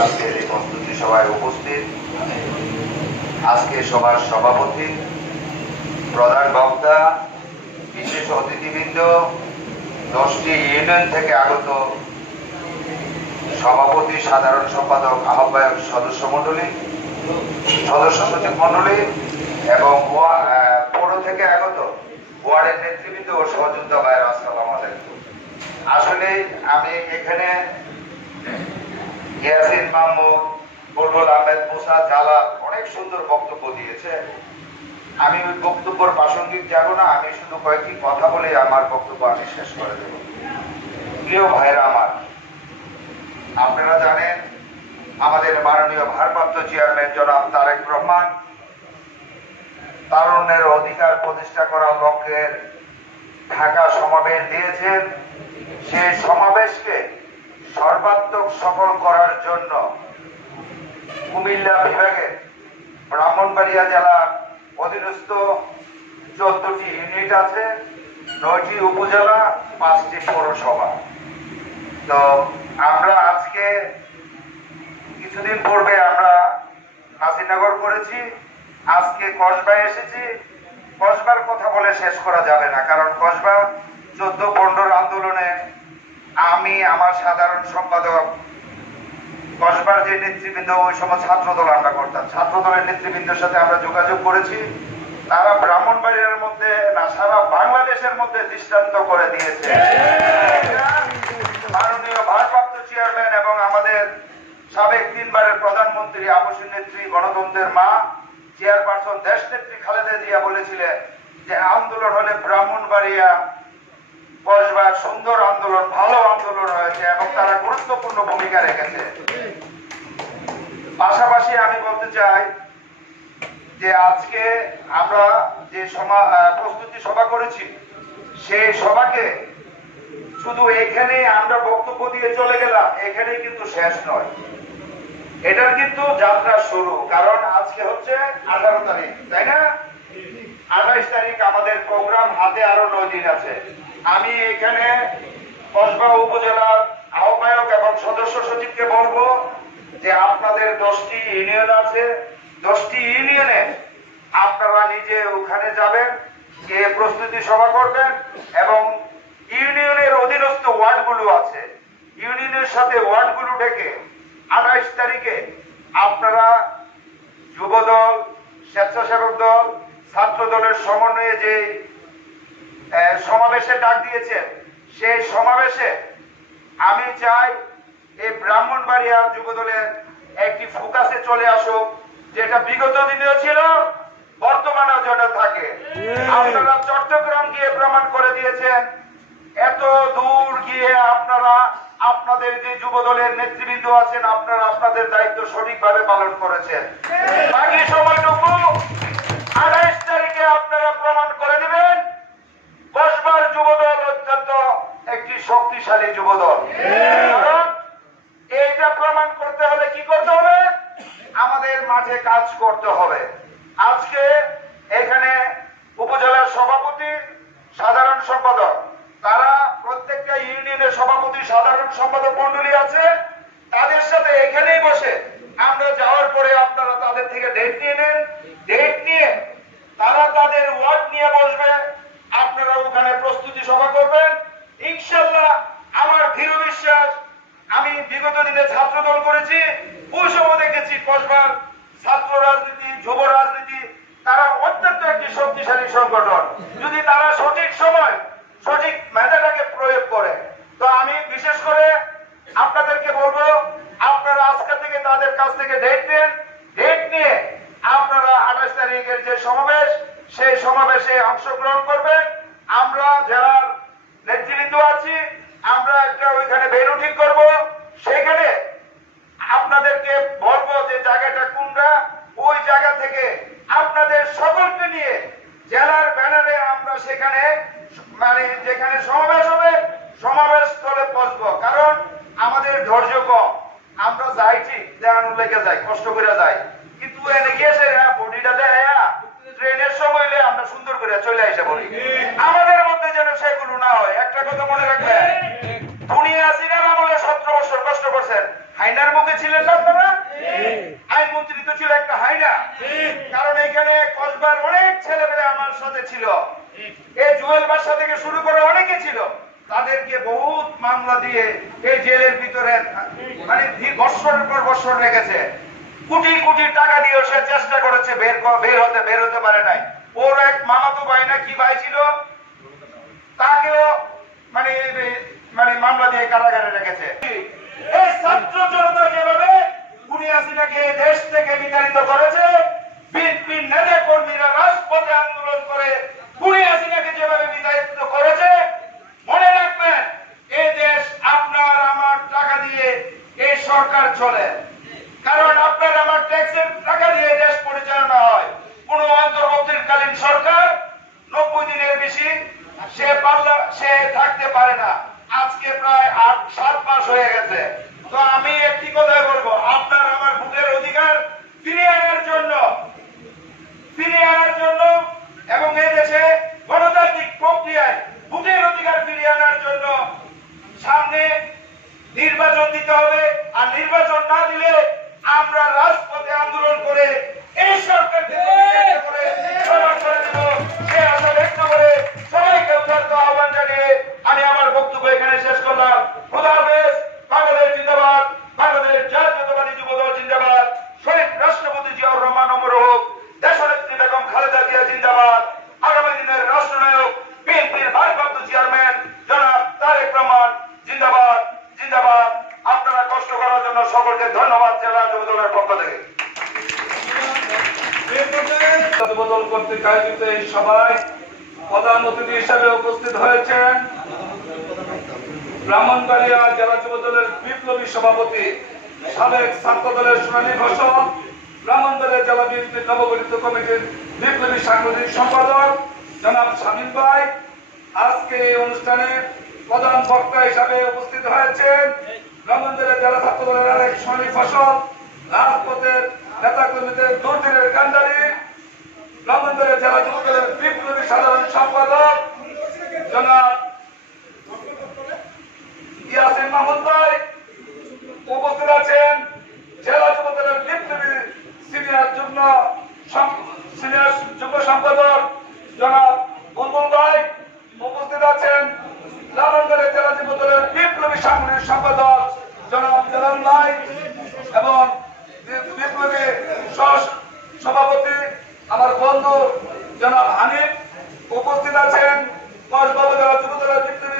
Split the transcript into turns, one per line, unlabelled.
আজকের এই প্রস্তুতি সভায় উপস্থিত। আজকে সভাপতি, প্রধান বক্তা, বিশেষ অতিথিবৃন্দ, দশটি ইউনিয়ন থেকে আগত সভাপতি, সাধারণ সম্পাদক, আহ্বায়ক সদস্য মণ্ডলী, সদস্য সচিব মণ্ডলী এবং পৌর থেকে আগত ওয়ার্ডের নেতৃবৃন্দ ও সহযোদ্ধা ভাইয়ের, আসসালাম আলাইকুম। আসলে আমি এখানে ইয়াসিন মাহমুদ বুলবুল আহমেদ, মুসা জালাল অনেক সুন্দর বক্তব্য দিয়েছে। আমি ওই বক্তব্যের প্রাসঙ্গিক যাব না, আমি শুধু কয়েকটি কথা বলে আমার বক্তব্য আমি শেষ করে দেব। প্রিয় ভাইরা আমার, আপনারা জানেন, আমাদের মাননীয় ভারপ্রাপ্ত চেয়ারম্যান জনাব তারেক রহমান তারুণ্যের অধিকার প্রতিষ্ঠা করার লক্ষ্যের ঢাকা সমাবেশ দিয়েছেন। সেই সমাবেশকে সর্বাত্মক সফল করার জন্য কুমিল্লা বিভাগের ব্রাহ্মণবাড়িয়া জেলার অধীনস্থ চোদ্দটি ইউনিট আছে, নয়টি উপজেলা, পাঁচটি পৌরসভা। তো আমরা আজকে কিছুদিন পূর্বে আমরা নাসিরনগর করেছি, আজকে কসবায় এসেছি। কসবার কথা বলে শেষ করা যাবে না, কারণ কসবা চোদ্দ আন্দোলনে আমি আমার সাধারণ সম্পাদক কসবার যে নেতৃবৃন্দ ওই সময় ছাত্র দল আমরা করতাম। ছাত্র দলের নেতৃবৃন্দের সাথে আমরা যোগাযোগ করেছি। তারা ব্রাহ্মণবাড়িয়ার মধ্যে না, সারা বাংলাদেশের মধ্যে দৃষ্টান্ত করে দিয়েছে। মাননীয় ভারপ্রাপ্ত চেয়ারম্যান এবং আমাদের সাবেক তিনবারের প্রধানমন্ত্রী আবাসী নেত্রী, গণতন্ত্রের মা, চেয়ারপারসন, দেশ নেত্রী খালেদা জিয়া বলেছিলেন যে, আন্দোলন হলে ব্রাহ্মণবাড়িয়া কসবার সুন্দর আন্দোলন গুরুত্বপূর্ণ ভূমিকা রেখেছে। পাশাপাশি আমি বলতে চাই যে আজকে আমরা যে সমা প্রস্তুতি সভা করেছি, সেই সভাকে শুধু এখানে আমরা বক্তব্য দিয়ে চলে গেলাম, এখানেই কিন্তু শেষ নয়। এটার কিন্তু যাত্রা শুরু, কারণ আজকে হচ্ছে আঠারো তারিখ, তাই না? আঠাইশ তারিখ আমাদের প্রোগ্রাম, হাতে আরও নয় দিন আছে। আমি এখানে কসবা উপজেলার আহ্বায়ক এবং সদস্য সচিবকে বলব যে আপনাদের দশটি ইউনিয়ন আছে। দশটি ইউনিয়নে আপনারা নিজে ওখানে যাবেন গিয়ে প্রস্তুতি সভা করবেন এবং ইউনিয়নের অধীনস্থ ওয়ার্ডগুলো আছে। ইউনিয়নের সাথে ওয়ার্ডগুলো ডেকে আঠাইশ তারিখে আপনারা যুবদল, স্বেচ্ছাসেবক দল, ছাত্র দলের সমন্বয়ে যে সমাবেশে ডাক দিয়েছেন, সেই সমাবেশে আমি চাই এই ব্রাহ্মণবাড়িয়া যুবদলের একটি ফোকাসে চলে আসুক যেটা বিগত দিনেও ছিল বর্তমানেও যেন থাকে। আপনারা চট্টগ্রাম গিয়ে প্রমাণ করে দিয়েছেন এত দূর গিয়ে আপনারা আপনাদের যে যুবদলের নেতৃবৃন্দ আছেন আপনারা আপনাদের দায়িত্ব সঠিকভাবে পালন করেছেন। বাকি সময়টুকু আঠাইশ তারিখে আপনারা প্রমাণ করে দিবেন কসবার যুবদল অত্যন্ত একটি শক্তিশালী যুবদল। এইটা প্রমাণ করতে হলে কি করতে হবে? আমাদের মাঠে কাজ করতে হবে। আজকে এখানে উপজেলার সভাপতি সাধারণ সম্পাদক, তারা প্রত্যেকটা ইউনিয়নের সভাপতি, সাধারণ সম্পাদক আছে তাদের সাথে এখানেই বসে আমরা যাওয়ার পরে আপনারা তাদের থেকে ডেট নিয়ে নেন ডেট নিয়ে তারা তাদের ওয়ার্ড নিয়ে বসবে আপনারা ওখানে প্রস্তুতি সভা করবেন ইনশাল্লাহ আমার দৃঢ় বিশ্বাস আমি বিগত দিনে ছাত্র দল করেছি ওই সময় দেখেছি কসবার ছাত্র রাজনীতি যুব রাজনীতি তারা অত্যন্ত একটি শক্তিশালী সংগঠন যদি তারা সঠিক সময় সঠিক মেধাটাকে প্রয়োগ করে তো আমি বিশেষ করে আপনাদেরকে বলব আপনারা আজকে থেকে তাদের কাছ থেকে ডেট নেন ডেট নিয়ে আপনারা আঠাশ তারিখের যে সমাবেশ সেই সমাবেশে অংশগ্রহণ করবেন আমরা যারা নেতৃবৃন্দ আছি আমরা একটা ওইখানে ভেনু ঠিক করব সেখানে আপনাদেরকে বলব যে জায়গাটা কোনটা ওই জায়গা থেকে আপনাদের সকলকে নিয়ে জেলার ব্যানারে আমরা সেখানে মানে যেখানে সমাবেশ হবে সমাবেশ স্থলে পৌঁছবো কারণ আমাদের ধৈর্য কম আমরা ঠিক লেগে যাই কষ্ট করে যাই কিন্তু এনে গিয়েছে বডিটা দেয় ট্রেনের সময় আমরা সুন্দর করে চলে আসে বলি। আমাদের মধ্যে যেন সেগুলো না হয়। একটা কথা মনে রাখবেন? দুনিয়া সিনেমা আমলে সতেরো বছর কষ্ট করছেন। হাইনার মুখে ছিলেন না আপনারা? আইনমন্ত্রী তো ছিল একটা হাইনা কারণ এখানে কসবার অনেক ছেলেমেয়ে আমার সাথে ছিল। এই জুয়েল বাসা থেকে শুরু করে অনেকে ছিল। তাদেরকে বহুত মামলা দিয়ে এই জেলের ভিতরে মানে বৎসরের পর বৎসর রেখেছে। কোটি কোটি টাকা দিয়ে সে চেষ্টা করেছে বের বের হতে বের হতে পারে নাই। ওর এক মামাতো ভাই না কি ভাই ছিল, তাকেও মানে মানে মামলা দিয়ে কারাগারে রেখেছে। এই ছাত্র জনতা যেভাবে কুড়ি হাসিনাকে দেশ থেকে বিতাড়িত করেছে বিএনপি নেতা কর্মীরা রাজপথে আন্দোলন করে কুড়ি হাসিনাকে যেভাবে বিতাড়িত করেছে মনে রাখবেন এই দেশ আপনার আমার টাকা দিয়ে এই সরকার চলে কারণ আপনার আমার ট্যাক্সের টাকা দিয়ে এই দেশ পরিচালনা হয় কোন অন্তর্বর্তীকালীন সরকার নব্বই দিনের বেশি সে পারলা সে থাকতে পারে না আজকে প্রায় আট সাত মাস হয়ে গেছে।
বদল আয়োজিত এই সভায় প্রধান অতিথি হিসেবে উপস্থিত হয়েছেন ব্রাহ্মণবাড়িয়া জেলা যুব দলের বিপ্লবী সভাপতি সাবেক ছাত্র দলের সোনালী ঘোষক, ব্রাহ্মণবাড়িয়া জেলা বিএনপি নবগঠিত কমিটির বিপ্লবী সাংগঠনিক সম্পাদক জনাব শামীম ভাই। আজকে এই অনুষ্ঠানে প্রধান বক্তা হিসাবে উপস্থিত হয়েছেন ব্রাহ্মণবাড়িয়া জেলা ছাত্র দলের আরেক সোনালী ফসল রাজপথের নেতা কর্মীদের দুর্দিনের কান্ডারি ব্রাহ্মণবাড়িয়া জেলা যুব দলের বিপ্লবী সাধারণ সম্পাদক জনাব ইয়াসিন মাহমুদ ভাই উপস্থিত আছেন জেলা যুব দলের বিপ্লবী সিনিয়র যুগ্ম সম- সিনিয়র যুগ্ম সম্পাদক জনাব বুলবুল ভাই উপস্থিত আছেন লালনগরের জেলা যুব দলের বিপ্লবী সাংগঠনিক সম্পাদক জনাব জালাল ভাই এবং বি- বিপ্লবী সহ- সভাপতি আমার বন্ধু জনাব হানিফ উপস্থিত আছেন কসবাবু জেলা যুব দলের বিপ্লবী